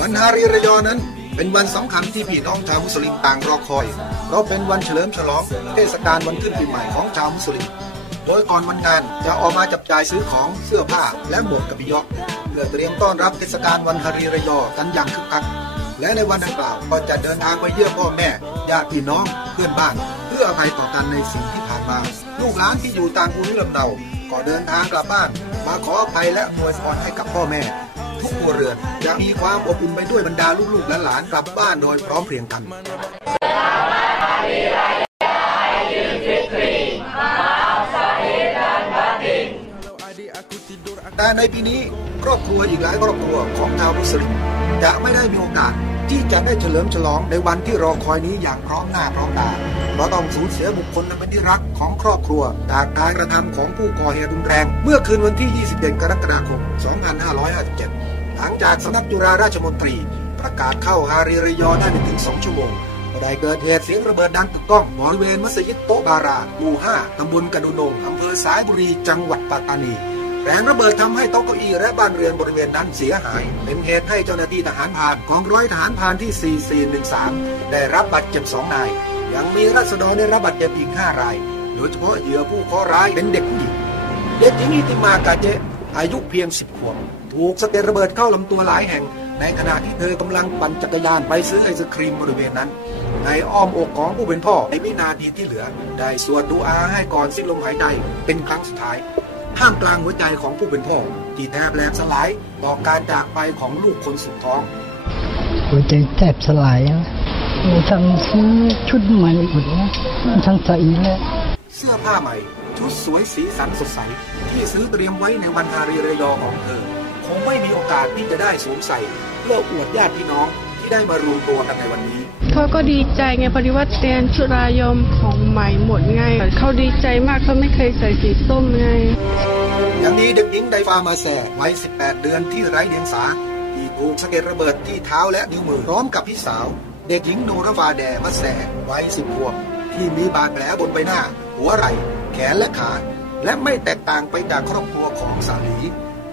วันฮารีระยอนั้นเป็นวันสำคัญที่พี่น้องชาวมุสลิมต่างรอคอย เพราะเป็นวันเฉลิมฉลองเทศกาลวันขึ้นปีใหม่ของชาวมุสลิม โดยก่อนวันงานจะออกมาจับจ่ายซื้อของเสื้อผ้าและหมวกกระบิยอกเพื่อเตรียมต้อนรับเทศกาลวันฮารีระยอกันอย่างคึกคัก และในวันดังกล่าวก็จะเดินทางไปเยี่ยมพ่อแม่ญาติพี่น้องเพื่อนบ้าน เพื่ออภัยต่อกันในสิ่งที่ผ่านมา ลูกหลานที่อยู่ต่างภูมิลำเนาก็เดินทางกลับบ้าน มาขออภัยและอวยพรให้กับพ่อแม่ ทุกครัวเรือนจะมีความอบอุ่นไปด้วยบรรดาลูกๆและหลานกลับบ้านโดยพร้อมเพรียงกันแต่ในปีนี้ครอบครัวอีกหลายครอบครัวของชาวมุสลิมจะไม่ได้มีโอกาสที่จะได้เฉลิมฉลองในวันที่รอคอยนี้อย่างพร้อมหน้าพร้อมตาเพราะต้องสูญเสียบุคคลอันเป็นที่รักของครอบครัวจากการกระทำของผู้ก่อเหตุรุนแรง เมื่อคืนวันที่ 21 กรกฎาคม 2557 หลังจากสำนักจุฬาราชมนตรี ประกาศเข้าฮารีรยอได้ไม่ถึง2ชั่วโมงก็ได้เกิดเหตุเสียงระเบิดดังกึกก้องบริเวณมัสยิดโตบาราหมู่5ตำบลกระดุนงอำเภอสายบุรีจังหวัดปัตตานี แรงระเบิดทำให้โต๊ะเก้าอี้และบ้านเรือนบริเวณนั้นเสียหาย เป็นเหตุให้เจ้าหน้าที่ทหารพรานกองร้อยทหารพรานที่ 4413 ได้รับบาดเจ็บสองนาย ยังมีรัษฎรได้รับบาดเจ็บอีก 5 ราย โดยเฉพาะเหยื่อผู้เคราะห์ร้ายเป็นเด็กผู้หญิงเด็กหญิงอิติมากาเจอายุเพียง 10 ขวบ ถูกสะเก็ดระเบิดเข้าลำตัวหลายแห่ง ในขณะที่เธอกำลังปั่นจักรยานไปซื้อไอศครีมบริเวณนั้น ในอ้อมอกของผู้เป็นพ่อในวินาทีที่เหลือ ได้สวดดูอาให้ก่อนสิ้นลมหายใจเป็นครั้งสุดท้ายท่ามกลางหัวใจของผู้เป็นพ่อ ที่แทบแหลกสลายต่อการจากไปของลูกคนสุดท้องหัวใจแทบสลายอะทั้งซื้อชุดใหม่หมดนะทั้งใส่แล้วเสื้อผ้าใหม่ชุดสวยสีสันสดใส ที่ซื้อเตรียมไว้ในวันอารีเรยอของเธอค งไม่มีโอกาสที่จะได้สวมใส่เพื่ออวดญาติพี่น้องที่ได้มารวมตัวกันในวันนี้เขาก็ดีใจไงพอดีว่าเตียนชุรายมของใหม่หมดไงเขาดีใจมากเขาไม่เคยใส่สีส้มไงยังมีเด็กหญิงไดฟามาแซวัย 18 เดือนที่ไร้เดียงสาที่ถูกสะเก็ดระเบิดที่เท้าและนิ้วมือพร้อมกับพี่สาว เด็กหญิงโนรฟาแดมาแซวัย 10 ขวบที่มีบาดแผลบนใบหน้า หัวไหล่ แขนและขาและไม่แตกต่างไปจากครอบครัวของสาลี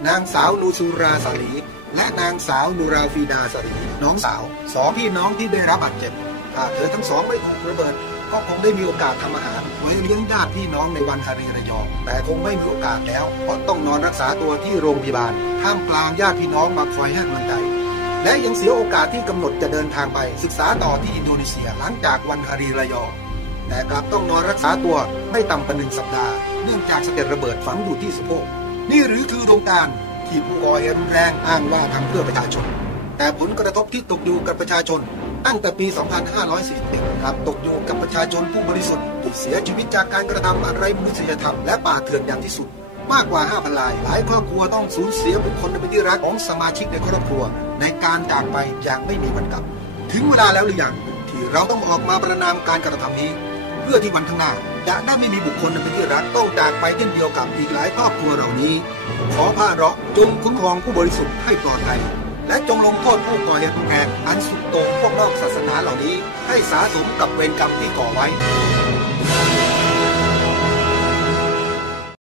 นางสาวนูซูราสาลี และนางสาวนูราฟีดาสาลีน้องสาวสองพี่น้องที่ได้รับบาดเจ็บถ้าเธอทั้งสองไม่ถูกระเบิด ก็คงได้มีโอกาสทำอาหารไว้เลี้ยงญาติพี่น้องในวันฮารีระยอง แต่คงไม่มีโอกาสแล้วเพราะต้องนอนรักษาตัวที่โรงพยาบาลท่ามกลางญาติพี่น้องมาคอยให้กำลังใจและยังเสียโอกาสที่กำหนดจะเดินทางไปศึกษาต่อที่อินโดนีเซียหลังจากวันฮารีระยองแต่กลับต้องนอนรักษาตัวไม่ต่ำกว่าหนึ่งสัปดาห์ เนื่องจากสะเก็ดระเบิดฝังอยู่ที่สะโพก นี่หรือคือโครงการที่ผู้ก่อเหตุรุนแรงอ้างว่าทำเพื่อประชาชน แต่ผลกระทบที่ตกอยู่กับประชาชน ตั้งแต่ปี 2541ครับตกอยู่กับประชาชนผู้บริสุทธิ์ที่เสียชีวิตจากการกระทำอะไรมนุษยธรรมและป่าเถื่อนอย่างที่สุด มากกว่า 5,000ราย หลายครอบครัวต้องสูญเสียบุคคลเป็นที่รักของสมาชิกในครอบครัว ในการจากไปอย่างไม่มีวันกลับ ถึงเวลาแล้วหรือยังที่เราต้องออกมาประนามการกระทำนี้ เพื่อที่วันข้างหน้า จะได้ไม่มีบุคคลเป็นที่รักต้องจากไปเช่นเดียวกับอีกหลายครอบครัวเหล่านี้ ขอพระเราะห์จงคุ้มครองผู้บริสุทธิ์ให้ปลอดภัยและจงลงโทษผู้ก่อเหตุแรงอันสุดโต่งพวกนอกศาสนาเหล่านี้ ให้สาสมกับเวรกรรมที่ก่อไว้